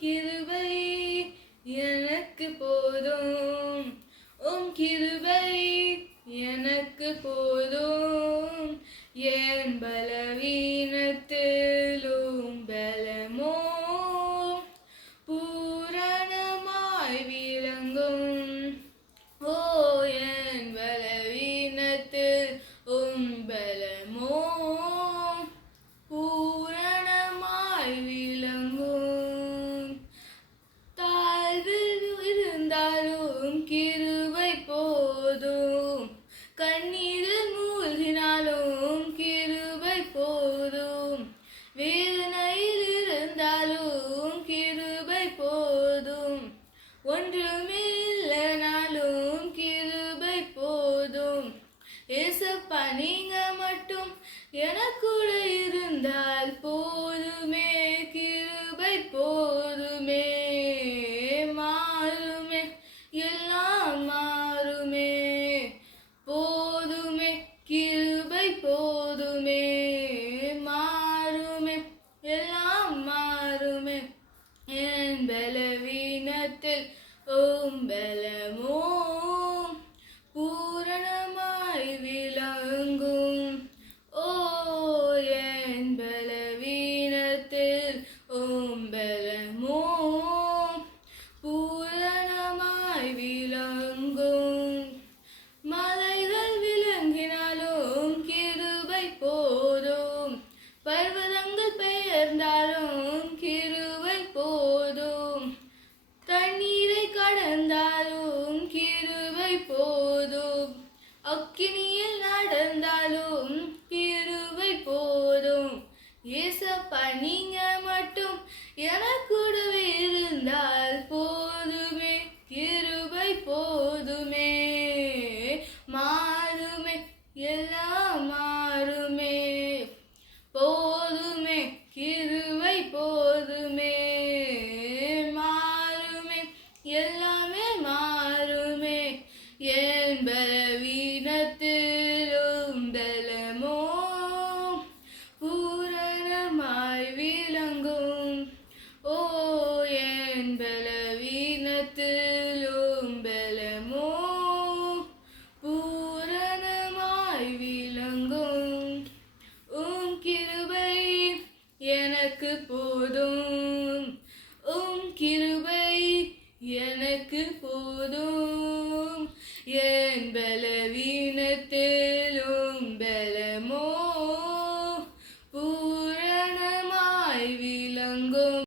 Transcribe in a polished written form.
கிருபை எனக்கு போதும், உம் கிருபை எனக்கு போதும். என் பலவீனத்திலும் பலமோ பூரணமாய் விளங்கும். ஓ என் பலவீனத்தில் உம் பலமோ பூரணமாய் விளங்கும். தாழ்வில் இருந்தாலும் கிருபை போதும், கண்ணீரில் மூழ்கினாலும் கிருபை போதும், வேதனையில் இருந்தாலும் கிருபை போதும், ஒன்றுமில்லனாலும் கிருபை போதும். ஏசப்பா நீங்க மட்டும் எனக்கூட இருந்தால் போதுமே, கிருபை போதுமே. மாறுமே, எல்லாம் மாறுமே, போதுமே, கிருபை போதுமே. மாறுமே, எல்லாம் மாறுமே. என் பலவீனத்தில் உம் பலமோ பூரணமாய் விளங்கும். ஓ என் பலவீனத்தில் உம் பலமோ பூரணமாய் விளங்கும். மலைகள் விளங்கினாலும் கிருபை போதும், பர்வதங்கள் பெயர்ந்தாலும் கிருபை போதும், தண்ணீரை கடந்தாலும் கிருபை போதும், அக்கினியில் நடந்தாலும் கிருபை போதும். ஏசப்பா நீங்க மட்டும் எனக்கூடவே இருந்தால் போதுமே, கிருபை போதுமே. மாறுமே, எல்லாம் மாறுமே, போதுமே, கிருபை போதுமே. மாறுமே, எல்லாமே மாறுமே. என் பலவீனத்திலும் பலமோ பூரணமாய் விளங்கும். ஓ என் பலவீனத்திலும் பலமோ பூரணமாய் விளங்கும். உம் கிருபை எனக்கு